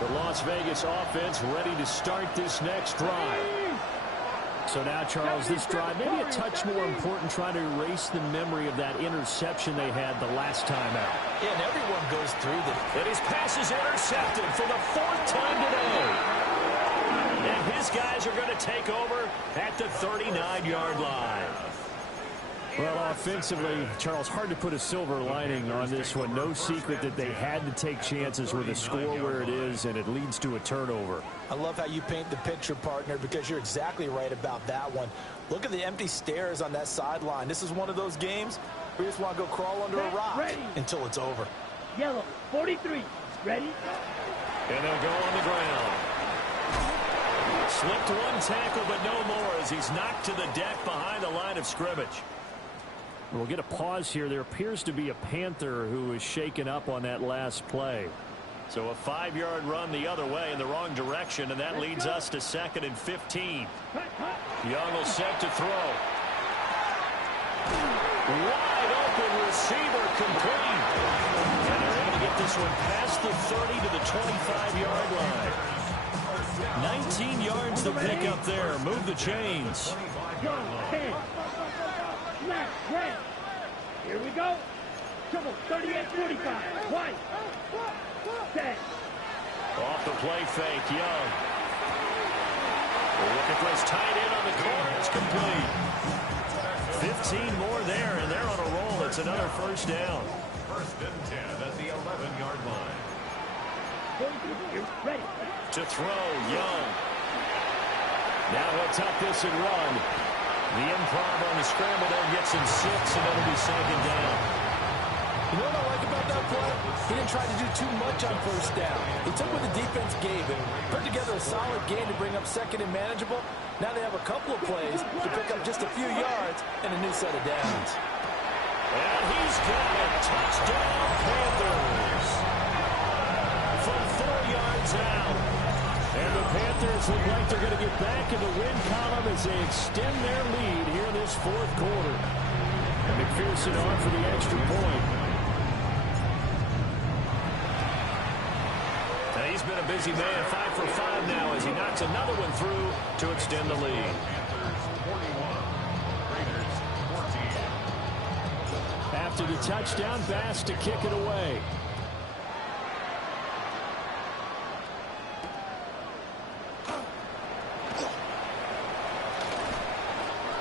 The Las Vegas offense ready to start this next drive. So now, Charles, this drive maybe a touch more important, trying to erase the memory of that interception they had the last time out. Yeah, and everyone goes through this. And his pass is intercepted for the 4th time today. And his guys are going to take over at the 39-yard line. Well, offensively, Charles, hard to put a silver lining on this one. No secret that they had to take chances with the score where it is, and it leads to a turnover. I love how you paint the picture, partner, because you're exactly right about that one. Look at the empty stares on that sideline. This is one of those games where you just want to go crawl under a rock until it's over. Yellow, 43. Ready? And they'll go on the ground. Slipped one tackle, but no more as he's knocked to the deck behind the line of scrimmage. We'll get a pause here. There appears to be a Panther who is shaken up on that last play. So a 5-yard run the other way in the wrong direction, and that leads us to 2nd and 15. Young will set to throw. Wide open receiver complete. And they're able to get this one past the 30 to the 25-yard line. 19 yards to pick up there. Move the chains. Red. Here we go. Trouble, 38-45. White. 10. Off the play fake, Young. Looking for his tight end on the corner. It's complete. 15 more there, and they're on a roll. It's another first down. 1st and 10 at the 11-yard line. Ready. To throw, Young. Now he'll tuck this and run. The improv on the scramble there gets him 6, and it'll be 2nd down. You know what I like about that play? He didn't try to do too much on 1st down. He took what the defense gave him, put together a solid game to bring up 2nd and manageable. Now they have a couple of plays to pick up just a few yards and a new set of downs. And he's got a touchdown, Panthers. From 4 yards out. And the Panthers look like they're going to get back in the win column as they extend their lead here in this 4th quarter. McPherson on for the extra point. And he's been a busy man, 5 for 5 now as he knocks another one through to extend the lead. Panthers 41, Raiders 14. After the touchdown, Bass to kick it away.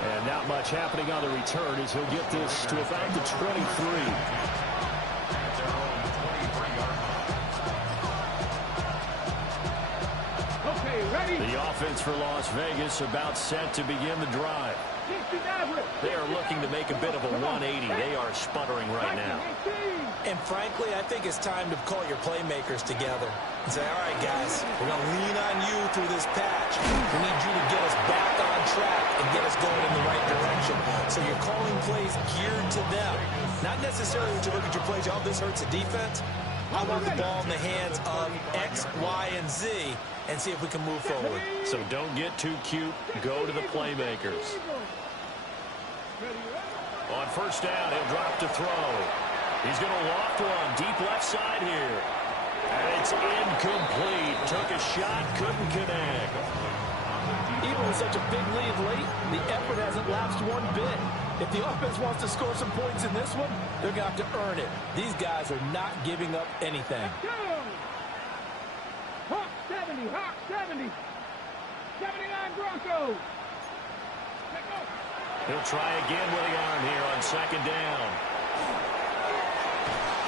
And not much happening on the return as he'll get this to about the 23. At their own 23-yard line. Okay, ready? The offense for Las Vegas about set to begin the drive. They are looking to make a bit of a 180. They are sputtering right now. And frankly, I think it's time to call your playmakers together and say, all right, guys, we're going to lean on you through this patch. We need you to get us back on track and get us going in the right direction. So you're calling plays geared to them. Not necessarily when you look at your plays, oh, this hurts the defense. I want the ball in the hands of X, Y, and Z and see if we can move forward. So don't get too cute. Go to the playmakers. On 1st down, he'll drop to throw. He's going to loft one deep left side here. And it's incomplete. Took a shot, couldn't connect. Even with such a big lead late, the effort hasn't lapsed one bit. If the offense wants to score some points in this one, they're going to have to earn it. These guys are not giving up anything. Hawk 70, Hawk 70. 79 Broncos. He'll try again with the arm here on 2nd down.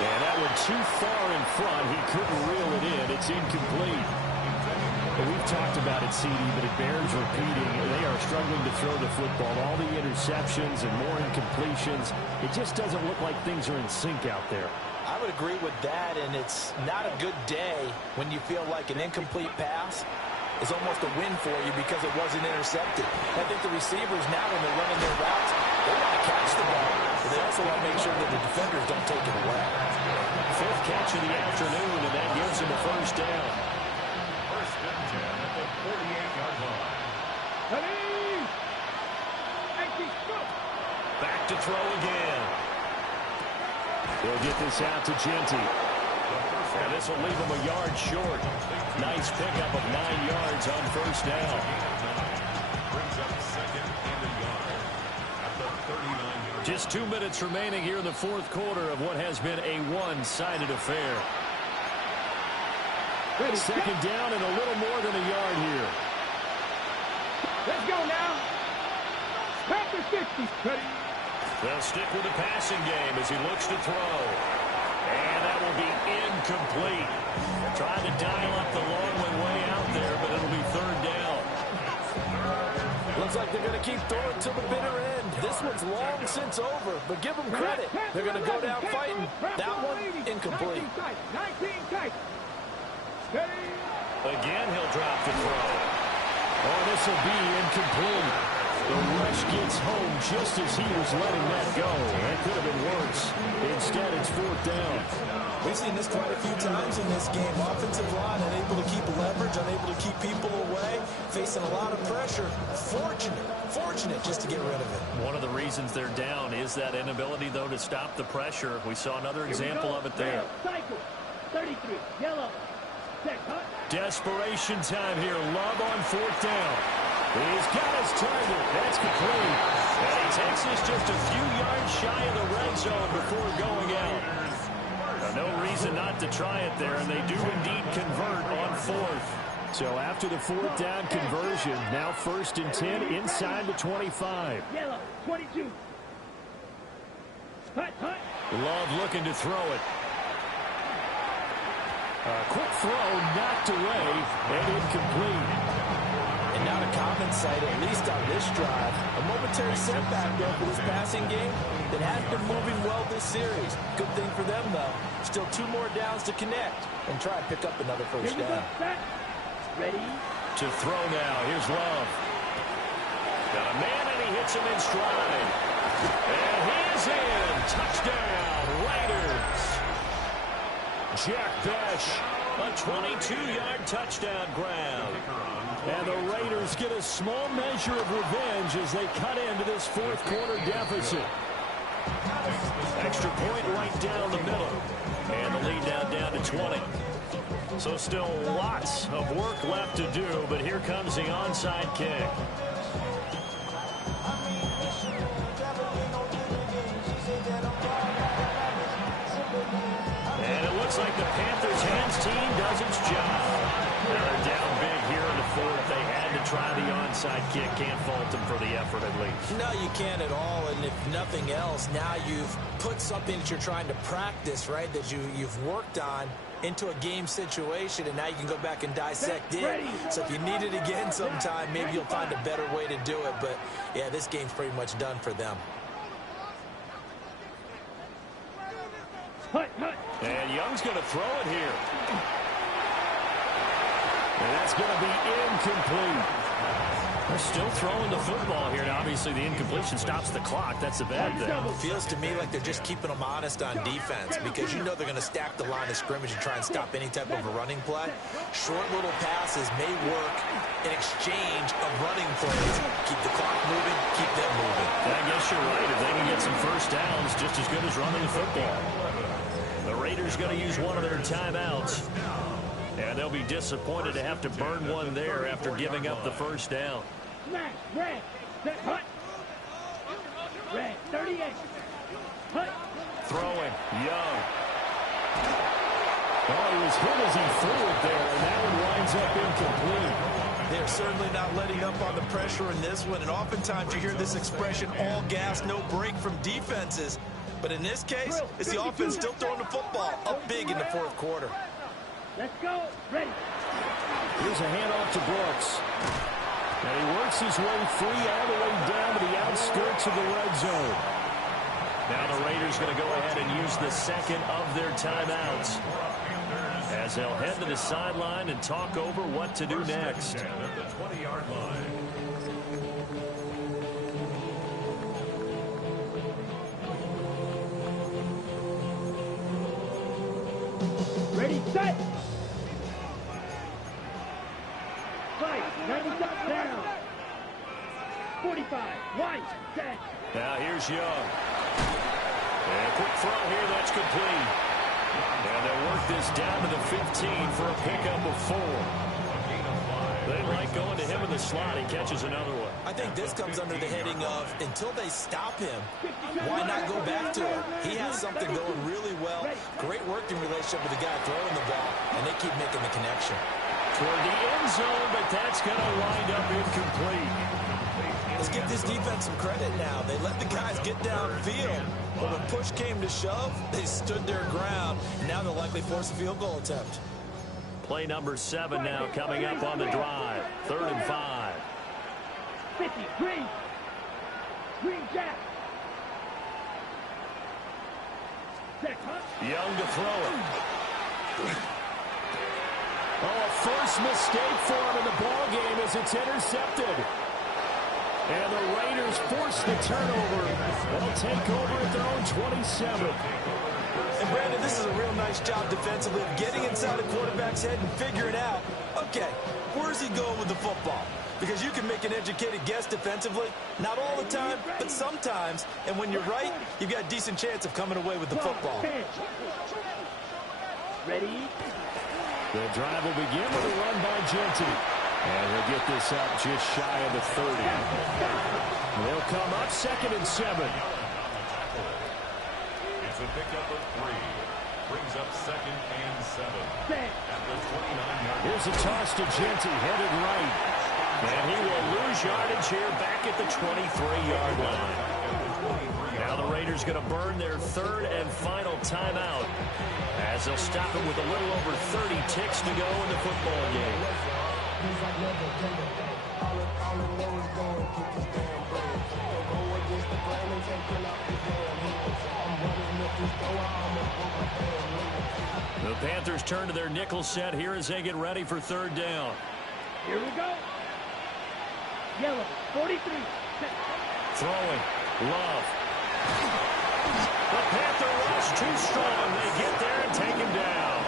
And that one too far in front. He couldn't reel it in. It's incomplete. But we've talked about it, CD, but it bears repeating. They are struggling to throw the football. All the interceptions and more incompletions. It just doesn't look like things are in sync out there. I would agree with that, and it's not a good day when you feel like an incomplete pass is almost a win for you because it wasn't intercepted. I think the receivers now, when they're running their routes, they want to catch the ball, but they also want to make sure that the defenders don't take it away. Fifth catch of the afternoon, and that gives him a first down. First and 10 at the 48-yard line. Back to throw again. They'll get this out to Genty. And this will leave him a yard short. Nice pickup of 9 yards on first down. Brings up second and a yard at the 39-yard. Just 2 minutes remaining here in the fourth quarter of what has been a one-sided affair. Second down and a little more than a yard here. Let's go now. Back to 60. Ready. They'll stick with the passing game as he looks to throw. And that will be incomplete. Trying to dial up the long way out there, but it'll be third down. Looks like they're going to keep throwing to the bitter end. This one's long since over, but give them credit. They're going to go down fighting. That one, incomplete. 19 tight. Again, he'll drop the throw. Oh, this will be incomplete. The rush gets home just as he was letting that go. That could have been worse. Instead, it's fourth down. We've seen this quite a few times in this game. Offensive line unable to keep leverage, unable to keep people away, facing a lot of pressure. Fortunate just to get rid of it. One of the reasons they're down is that inability, though, to stop the pressure. We saw another example of it there. Cycle. 33. Yellow. Set. Cut. Desperation time here. Love on fourth down. He's got his target. That's complete. And he takes this just a few yards shy of the red zone before going out. No reason not to try it there, and they do indeed convert on fourth. So after the fourth down conversion, now first and 10 inside the 25. Yellow. 22. Hut. Love looking to throw it. A quick throw knocked away and incomplete. And now to compensate, at least on this drive, a momentary setback, though, for this passing game that has been moving well this series. Good thing for them, though. Still 2 more downs to connect and try and pick up another first down. Ready. To throw now. Here's Love. Got a man, and he hits him in stride. And he's in. Touchdown, Raiders. Jack Besh, a 22-yard touchdown grab. And the Raiders get a small measure of revenge as they cut into this fourth quarter deficit. Extra point right down the middle. And the lead now down to 20. So still lots of work left to do, but here comes the onside kick. And it looks like the Panthers' hands team does its job. Now they're down big here in the fourth. They had to try the onside kick. Can't fault them for the effort, at least. No, you can't at all. And if nothing else, now you've put something that you're trying to practice, right, that you've worked on into a game situation, and now you can go back and dissect it. So if you need it again sometime, maybe you'll find a better way to do it. But, yeah, this game's pretty much done for them. And Young's going to throw it here. And that's going to be incomplete. They're still throwing the football here. Now, obviously, the incompletion stops the clock. That's a bad thing. It feels to me like they're just keeping them honest on defense because you know they're going to stack the line of scrimmage and try and stop any type of a running play. Short little passes may work in exchange of running plays. Keep the clock moving, keep them moving. I guess you're right. If they can get some first downs, just as good as running the football. The Raiders going to use one of their timeouts. And they'll be disappointed to have to burn one there after giving up the first down. Smash. Red. Set. Hut. Red. 38. Hut. Throwing. Young. Oh, he was hit as he threw it there, and that one winds up incomplete. They're certainly not letting up on the pressure in this one, and oftentimes you hear this expression, all gas, no break from defenses. But in this case, it's the offense still throwing the football up big in the fourth quarter. Let's go. Ready. Here's a handoff to Brooks. And he works his way free all the way down to the outskirts of the red zone. Now the Raiders going to go ahead and use the second of their timeouts. as they'll head to the sideline and talk over what to do next. At the 20-yard line. Ready, set. Fight, 90 down. 45, white, set. Now here's Young. And a quick throw here, that's complete. And they'll work this down to the 15 for a pickup of 4. They like going to him in the slot. He catches another one. I think this comes under the heading of until they stop him, why not go back to him? He has something going really well. Great working relationship with the guy throwing the ball, and they keep making the connection. Toward the end zone, but that's going to wind up incomplete. Let's give this defense some credit now. They let the guys get downfield, but when push came to shove, they stood their ground, and now they'll likely force a field goal attempt. Play number 7 now coming up on the drive. 3rd and 5. 50, green. Green jack. Set, huh? Young to throw it. Oh, a first mistake for him in the ball game as it's intercepted. And the Raiders force the turnover. They'll take over at their own 27. And Brandon, this is a real nice job defensively of getting inside the quarterback's head and figuring out, okay, where's he going with the football? Because you can make an educated guess defensively, not all the time, but sometimes. And when you're right, you've got a decent chance of coming away with the football. Ready? The drive will begin with a run by Genty. And he'll get this up just shy of the 30. They'll come up 2nd and 7. It's a pickup of 3. Brings up 2nd and 7. At the 29-yard line. Here's a toss to Genty, headed right. And he will lose yardage here back at the 23-yard line. Now the Raiders going to burn their 3rd and final timeout as they'll stop it with a little over 30 ticks to go in the football game. The Panthers turn to their nickel set here as they get ready for 3rd down. Here we go. Yellow, 43. Throwing. Love. The Panther rush too strong. They get there and take him down.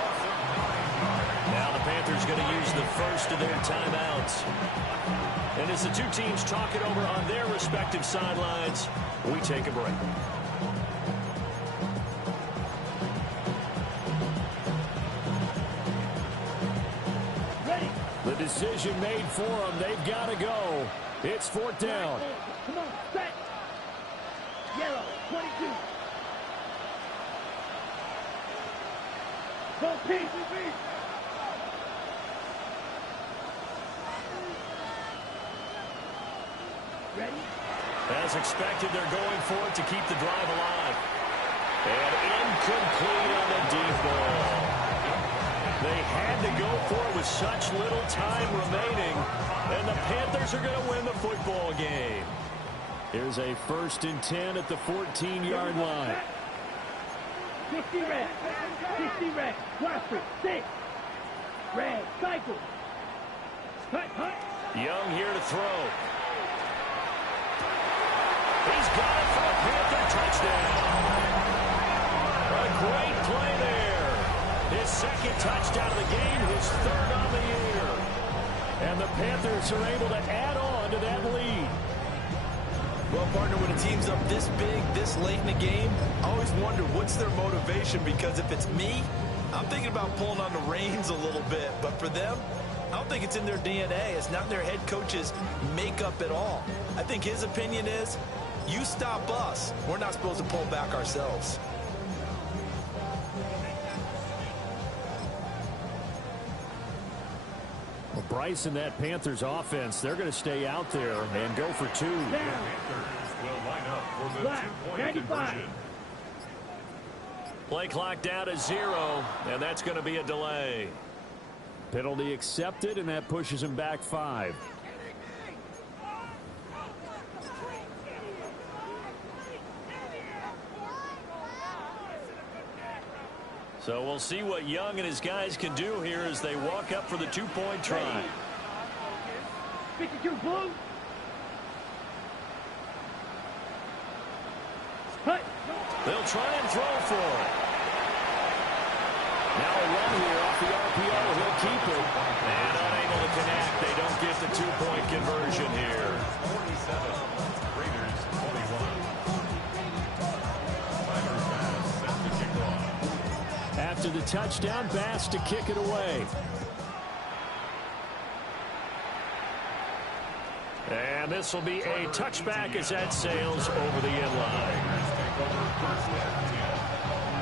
Now the Panthers going to use the first of their timeouts. And as the two teams talk it over on their respective sidelines, we take a break. Ready. The decision made for them. They've got to go. It's 4th down. Come on, set. Yellow, 22. Go pink. Ready? As expected, they're going for it to keep the drive alive. And incomplete on the deep ball. They had to go for it with such little time remaining. And the Panthers are going to win the football game. Here's a 1st and 10 at the 14-yard line. 60 red. 60 red. Watford, 6. Red, cycle. Cut. Young here to throw. He's got it for a Panther touchdown. A great play there. His 2nd touchdown of the game, his 3rd on the year. And the Panthers are able to add on to that lead. Well, partner, when a team's up this big, this late in the game, I always wonder what's their motivation, because if it's me, I'm thinking about pulling on the reins a little bit. But for them, I don't think it's in their DNA. It's not in their head coach's makeup at all. I think his opinion is, you stop us, we're not supposed to pull back ourselves. Well, Bryce and that Panthers offense, they're going to stay out there and go for 2. Panthers will line up for the 2-point conversion. Play clock down to 0, and that's going to be a delay. Penalty accepted, and that pushes him back 5. So we'll see what Young and his guys can do here as they walk up for the two-point try. 52 blue. Hut. They'll try and throw for it. Now a run here off the RPO. He'll keep it. And unable to connect. They don't get the two-point conversion here. 47. Raiders 21. Timer pass set to kick off. After the touchdown, Bass to kick it away. And this will be a touchback as that sails over the end line. Take over first and 10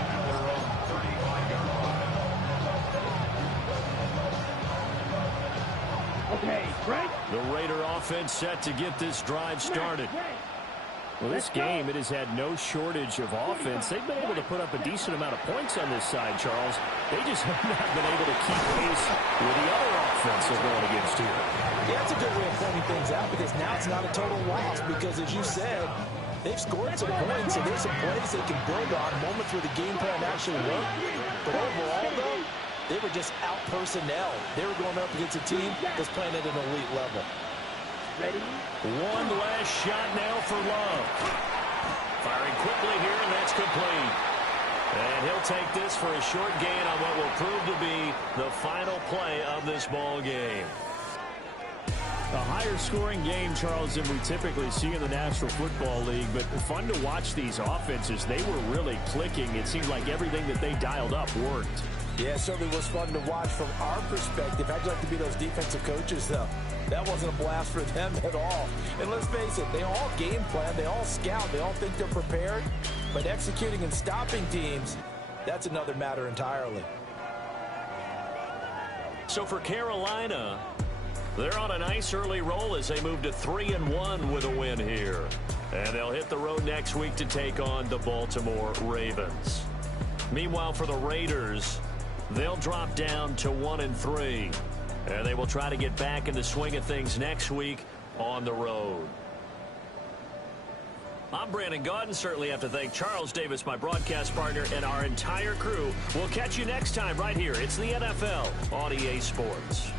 at their own 35-yard line. Okay, Frank. The Raider offense set to get this drive started. Well, this game, it has had no shortage of offense. They've been able to put up a decent amount of points on this side, Charles. They just have not been able to keep pace with the other offense they're going against here. Yeah, that's a good way of pointing things out because now it's not a total loss because, as you said, they've scored some points, so there's some plays they can build on, moments where the game plan actually worked. But overall, though, they were just out-personnel. They were going up against a team that's playing at an elite level. Ready? One last shot now for Love. Firing quickly here, and that's complete. And he'll take this for a short gain on what will prove to be the final play of this ball game. A higher scoring game, Charles, than we typically see in the National Football League, but fun to watch these offenses. They were really clicking. It seemed like everything that they dialed up worked. Yeah, it certainly was fun to watch from our perspective. How'd you like to be those defensive coaches, though? That wasn't a blast for them at all. And let's face it, they all game plan, they all scout, they all think they're prepared. But executing and stopping teams, that's another matter entirely. So for Carolina, they're on a nice early roll as they move to 3-1 with a win here. And they'll hit the road next week to take on the Baltimore Ravens. Meanwhile, for the Raiders, they'll drop down to 1-3. And they will try to get back in the swing of things next week on the road. I'm Brandon Gaudin. Certainly have to thank Charles Davis, my broadcast partner, and our entire crew. We'll catch you next time right here. It's the NFL on EA Sports.